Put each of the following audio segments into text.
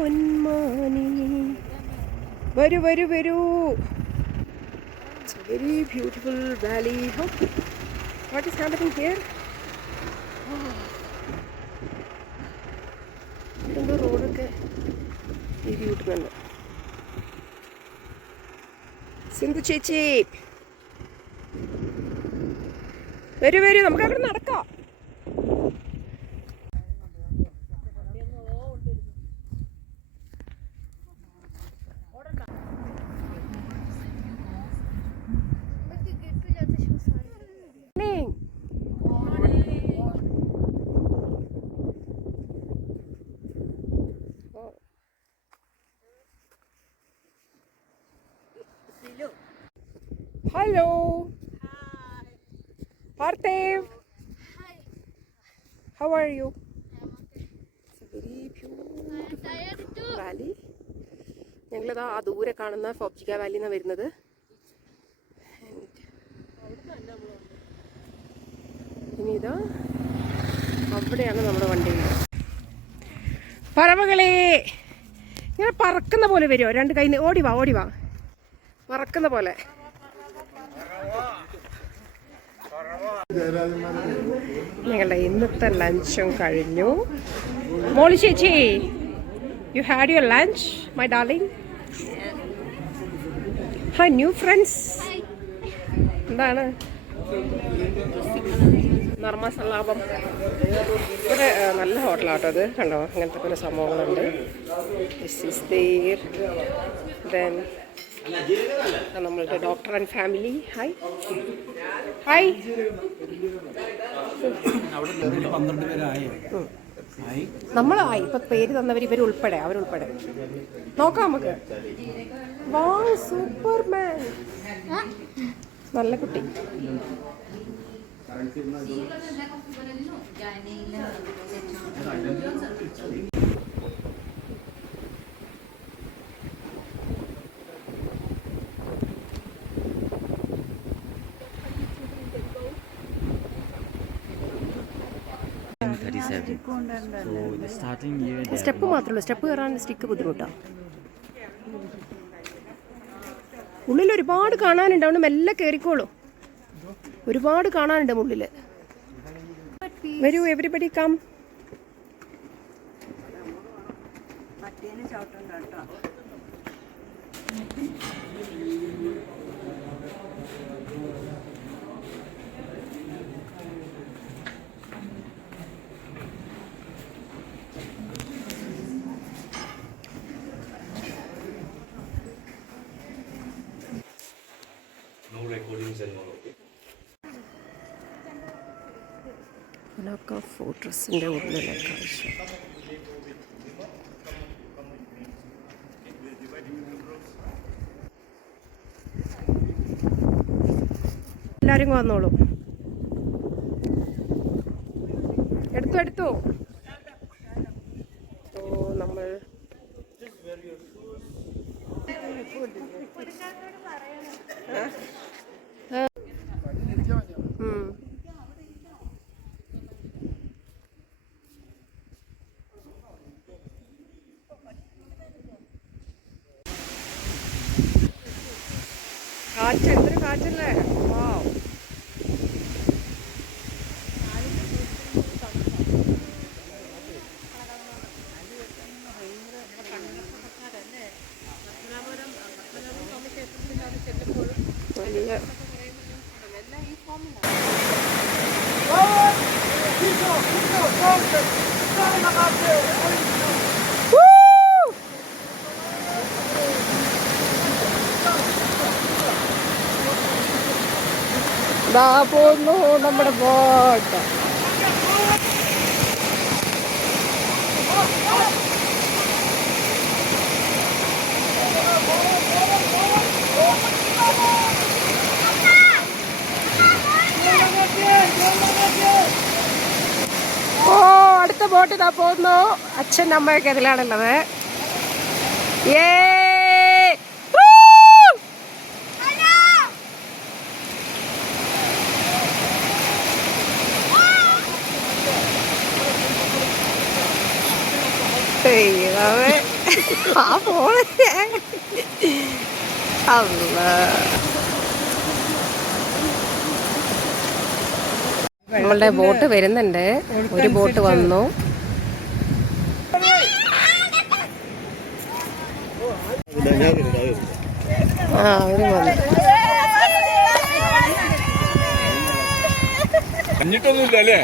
പൊന്മാനി. വരൂ വരൂ വരൂ. It's a very beautiful valley. Oh, what is happening here? എന്തോ റോഡൊക്കെ വീതി കൂട്ടുന്നുണ്ട്. സിന്ധു ചേച്ചി വരൂ വരൂ, നമുക്ക് അവിടെ നടക്കാം. Hello. Hi. Parthiv. Hi. How are you? I'm okay. It's a very beautiful I'm tired too. valley. ഞങ്ങളിതാ ആ ദൂരെ കാണുന്ന ഫോബ്ജിക്ക വാലിന്നാണ് വരുന്നത്. ഇനി ഇതാ അവിടെയാണ് നമ്മുടെ വണ്ടി. പറവകളെ ഇങ്ങനെ പറക്കുന്ന പോലെ വരുമോ? രണ്ട് കൈ ഓടിവാ ഓടിവാ, പറക്കുന്ന പോലെ. ഞങ്ങളുടെ ഇന്നത്തെ ലഞ്ചും കഴിഞ്ഞു. മോളി ചേച്ചി, you had your lunch my darling? Hi new friends. എന്താണ് നർമ്മ സല്ലാപം? ഇവിടെ നല്ല ഹോട്ടലാട്ടോ അത്. കണ്ടോ, അങ്ങനത്തെ പല സംഭവങ്ങളുണ്ട്. This is there. ദെൻ നമ്മളുടെ doctor and family. Hi hi. നമ്മളായി ഇപ്പൊ പേര് തന്നവർ ഇവരുൾപ്പെടെ, അവരുൾപ്പെടെ നോക്കാം നമുക്ക്. വാ സൂപ്പർമാൻ, നല്ല കുട്ടി. സ്റ്റെപ്പ് മാത്രമേ ഉള്ളൂ. സ്റ്റെപ്പ് കയറാൻ സ്റ്റിക്ക് ബുദ്ധിമുട്ടാണ്. ഉള്ളിൽ ഒരുപാട് കാണാനുണ്ട്, അതുകൊണ്ട് മെല്ലെ കയറിക്കോളൂ. ഒരുപാട് കാണാനുണ്ട് ഉള്ളിൽ. വരൂ എവരിബഡി കം. ഫോർട്രസിന്റെ ഉള്ളിലെ കാഴ്ച. എല്ലാരും വന്നോളൂ. എടുത്തു എടുത്തു. ഓ നമ്മൾ കാറ്റ്, എന്തൊരു കാറ്റല്ലേ. വാവ്. വലിയ ദാ പോന്നു നമ്മുടെ ബോട്ട്. ഓ അടുത്ത ബോട്ട് ഇതാ പോകുന്നു. അച്ഛൻ അമ്മയൊക്കെ അതിലാണുള്ളത്. ഏ ദൈവമേ. ആ പോളെ അല്ലാ. നമ്മളുടെ ബോട്ട് വരുന്നുണ്ട്. ഒരു ബോട്ട് വന്നു. ആ അവര് വന്നു. അഞ്ഞിട്ടൊന്നുമില്ല അല്ലേ?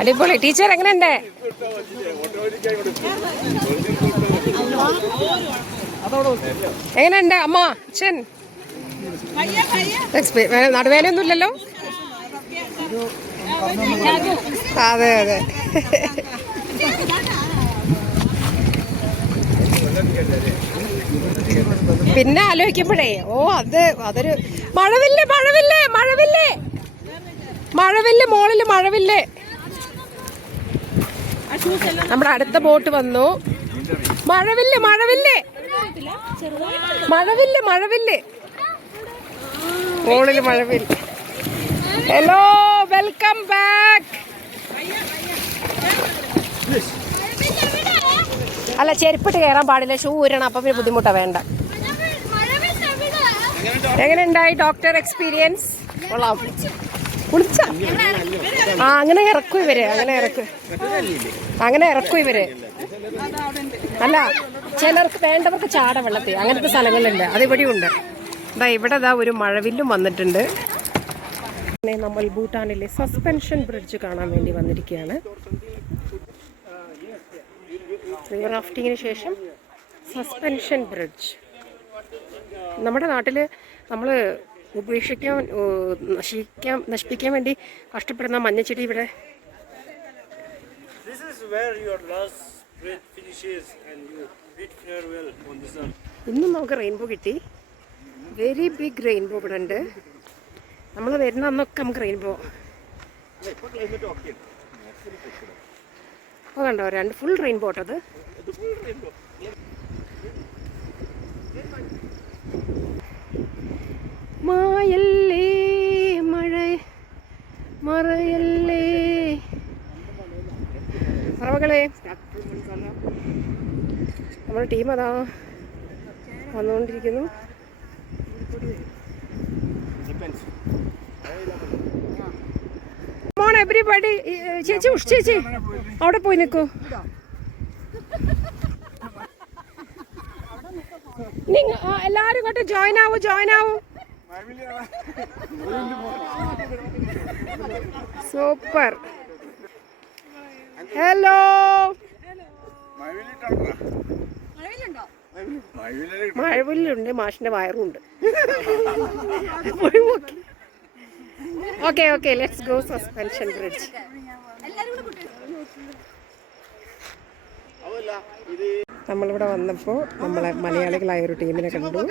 അടിപൊളി. ടീച്ചർ എങ്ങനെയുണ്ട്? എങ്ങനെയുണ്ട് അമ്മ അച്ഛൻ? നടുവേനൊന്നും ഇല്ലല്ലോ? അതെ അതെ. പിന്നെ ആലോചിക്കുമ്പോഴേ അതൊരു മഴവില്ലേ മഴവില്ലേ മഴവില്ലേ മഴവില്ലേ മോളില് മഴവില്ലേ. നമ്മുടെ അടുത്ത ബോട്ട് വന്നു. മഴവില്ലേ മഴവില്ലേ മഴവില്ലേ മഴവില്ലേ മോളില് മഴവില്ലേ. Hello welcome back. അല്ല ചെരുപ്പിട്ട് കയറാൻ പാടില്ല, ഷൂ ഊരണം. അപ്പം പിന്നെ ബുദ്ധിമുട്ടാ, വേണ്ട. എങ്ങനെയുണ്ടായി ഡോക്ടർ എക്സ്പീരിയൻസ്? കൊള്ളാം. കുളിച്ച അങ്ങനെ ഇറക്കും ഇവര്, അങ്ങനെ ഇറക്കും ഇവര്. അല്ല ചിലർക്ക് വേണ്ടവർക്ക് ചാട വെള്ളത്തിൽ, അങ്ങനത്തെ സ്ഥലങ്ങളുണ്ട്. അതിവിടെയുണ്ട്. ഇവിടെ ഒരു മഴവില്ലും വന്നിട്ടുണ്ട്. നമ്മൾ ഭൂട്ടാനിലെ സസ്പെൻഷൻ ബ്രിഡ്ജ് കാണാൻ വേണ്ടി വന്നിരിക്കുകയാണ്. റിവർ റാഫ്റ്റിങ്ങിന് ശേഷം സസ്പെൻഷൻ ബ്രിഡ്ജ്. നമ്മുടെ നാട്ടിൽ നമ്മൾ നശിപ്പിക്കാൻ വേണ്ടി കഷ്ടപ്പെടുന്ന മഞ്ഞച്ചെടി ഇവിടെ. ഇന്നും നമുക്ക് റെയിൻബോ കിട്ടി. വെരി ബിഗ് റെയിൻബോ ഇവിടെ ഉണ്ട്. നമ്മൾ വരുന്ന അന്നൊക്കെ നമുക്ക് റെയിൻബോ. അപ്പോൾ കണ്ടോ, ഫുൾ റെയിൻബോ അത്. മായല്ലേ മഴ മറയല്ലേ പറവകളെ. നമ്മുടെ ടീം അതാ വന്നുകൊണ്ടിരിക്കുന്നു. മോൺ എവരിബഡി. ചേച്ചി അവിടെ പോയി നിൽക്കൂ. എല്ലാരും ഇങ്ങോട്ട് ജോയിൻ ആവൂ. സൂപ്പർ. ഹലോ. മഴവില്ലുണ്ട്, മാഷിന്റെ വയറുണ്ട്. Okay let's go suspension bridge. നമ്മളിവിടെ വന്നപ്പോൾ നമ്മളെ മലയാളികളായ ഒരു ടീമിനെ കണ്ടു.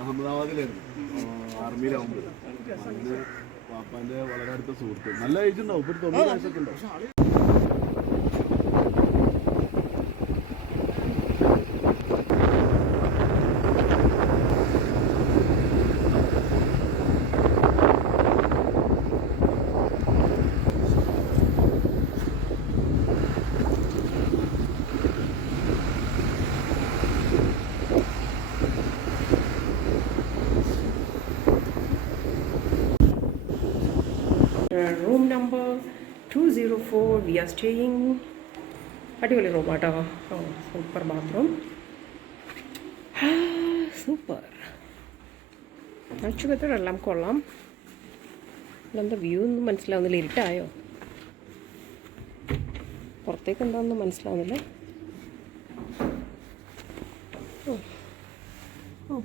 അഹമ്മദാബാദിലായിരുന്നു ആർമിയിലാവുമ്പോൾ. പാപ്പാന്റെ വളരെ അടുത്ത സുഹൃത്ത്. നല്ല ഏജ് ഉണ്ടാവും, ഇപ്പൊ 90 വയസ്സൊക്കെ ഉണ്ടാവും. Room number 204 we are staying. അടിപൊളി റൂം ആട്ടോ. Super bathroom, super. അച്ചുകത്തോടെല്ലാം കൊള്ളാം. ഇതെന്താ വ്യൂ ഒന്നും മനസ്സിലാവുന്നില്ല, ഇരുട്ടായോ? പുറത്തേക്ക് എന്താണെന്നും മനസ്സിലാവുന്നില്ല.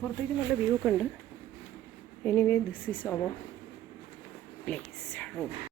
പുറത്തേക്ക് നല്ല വ്യൂ ഒക്കെ ഉണ്ട്. Anyway this is our place room.